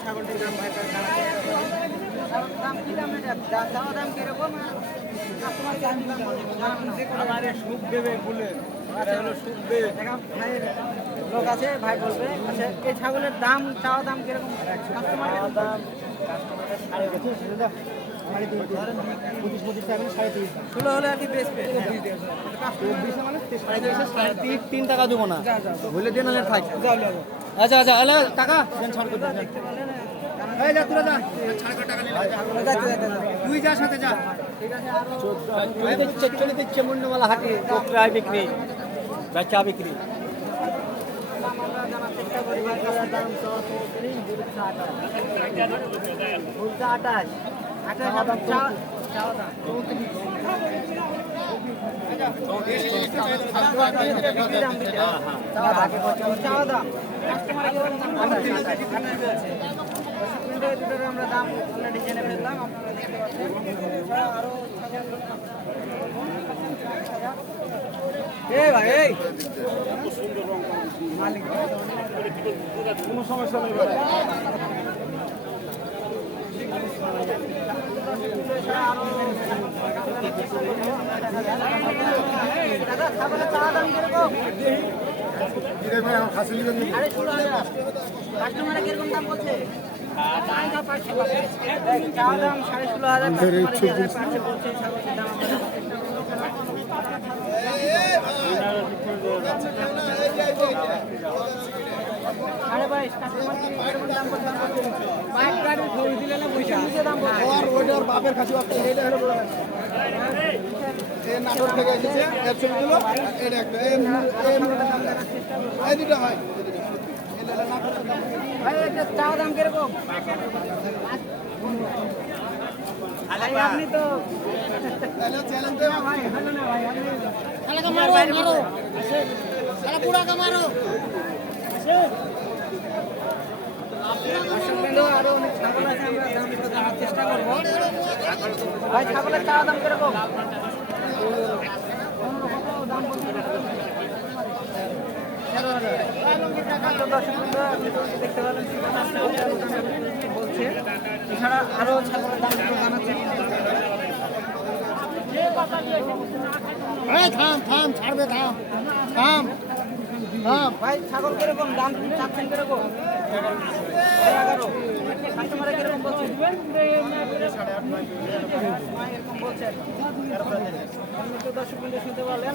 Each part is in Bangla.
ছাগলটির দাম ভাই দাম কি দাম এটা কীরকম লোক আছে ভাই বলবে আচ্ছা এই ছাগলের দাম চাওয়া দাম কীরকম? কাস্টমার দাম পঁচিশ পঁচিশ টাকা সাড়ে তিরিশ ষোলো হলে আর কি বেচবে সাড়ে তিন তিন টাকা দেবো না যা যা বলে দেন হলে থাক যাও যাও আচ্ছা আচ্ছা আলে টাকা ছাড় করে এই যা তোরা যা ছাড় করে টাকা নিলে যাচ্ছে যাচ্ছে তুই যা সাথে যা ঠিক আছে আরও চলে দিচ্ছে মুন্ডমালা হাটে বিক্রি বেচা বিক্রি আমরা জানার চেষ্টা দাম বলতে আঠাশ আঠাশ আপনারা দেখতে পাচ্ছেন এছাড়া আরও এই ভাই এই মালিক কোনো সমস্যা নেই ভাই দাদা ছাগলের চা দাম নিবেন আরে। সাড়ে বাইশ কাস্টমার দাম বাইক গাড়ি ধরে দিলে না পয়সা নিচে দাম বলছে? আর ওইটা ওর বাপের কাছে বাপ হলো নাটোর থেকে এসেছে, এর ছবিগুলো এটা একটা এই দুটো ভাই ভাই দাম কীরকম আপনি তো হলো না ভাই আপনি মারো মারো শালা বুড়াকে মারো আরও অনেক ছাগল আছে, আমরা দামগুলো জানার চেষ্টা করব। ভাই ছাগলের চাওয়া দাম কীরকম তেরো হাজার। তো দর্শকবৃন্দ, আপনি তো দেখতে পেলেন, বলছে এছাড়া আরও ছাগলের দাম করব। থাম ছাগল কীরকম দাম চাচ্ছেন কীরকম এগারো কাস্টমারে কীরকম বলছে এরকম বলছে আপনি তো দর্শক শুনতে পারলেন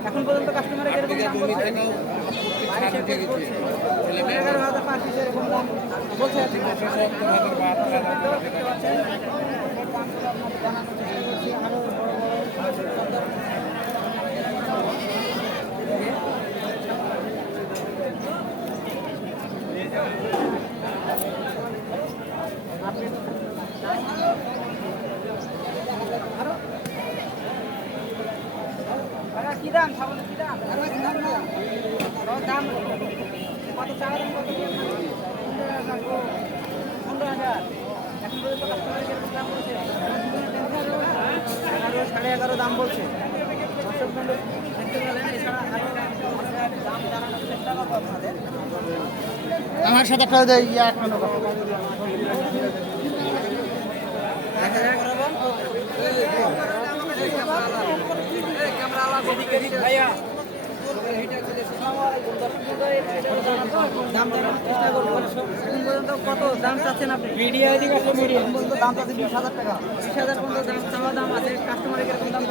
এখন পর্যন্ত কাস্টমারের দাম বলছে বলছে। এরকম দাম বলছে দেখতে পাচ্ছেন দামগুলো আপনাদের জানানোর চেষ্টা করছি আরও বড় বড় সুন্দর কাকা, কি দাম ছাগলের কি দাম ও, দাম কত চাওয়া দাম কত পনেরো হাজার এখন পর্যন্ত কাস্টমারের কীরকম দাম বলছে এগারো সাড়ে এগারো দাম বলছে। আমার সাথে একটা দেয় ইয়া একটা নেব। দেখা যাক ভাইয়া দাম জানানোর চেষ্টা করব এখন পর্যন্ত কত দাম চাচ্ছেন আপনি মিডিয়া দাম দাম দাম আছে কাস্টমারের দাম দাম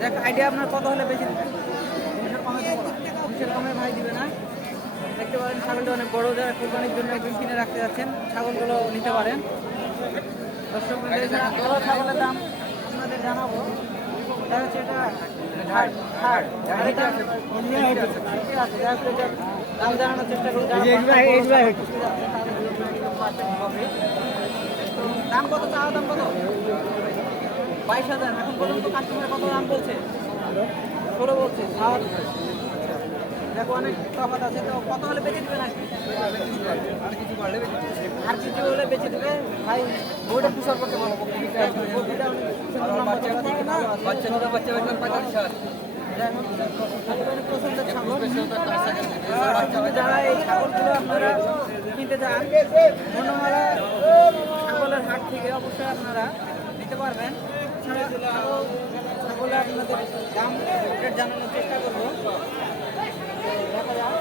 দেখ আইডিয়া আপনার কত হলে বেশি ভাই দিবে না দেখতে পারেন ছাগলটা অনেক বড় যারা কোরবানির জন্য কিনে রাখতে যাচ্ছেন ছাগলগুলো নিতে পারেন দর্শক মন্ডলী, ছাগলের দাম আপনাদের জানাব। এটা হচ্ছে এটা হাড়ের দাম ঠিক আছে। দাম জানানোর চেষ্টা করি দাম কত? চাওয়া দাম কত? বাইশ হাজার। এখন পর্যন্ত কাস্টমার কত দাম বলছে? ষোলো বলছে। দেখো অনেক তফাৎ আছে তো কত হলে বেঁচে দেবে নাকি? আর কিছু হলে বেঁচে দেবে? ভাই ওটা পিছন করতে পারব পছন্দের ছাগল। আর কিন্তু যারা এই ছাগলগুলো আপনারা কিনতে চান ছাগলের হাট থেকে অবশ্যই আপনারা নিতে পারবেন। ছাগল আপনাদের দাম জানানোর চেষ্টা করব। দেখা যাক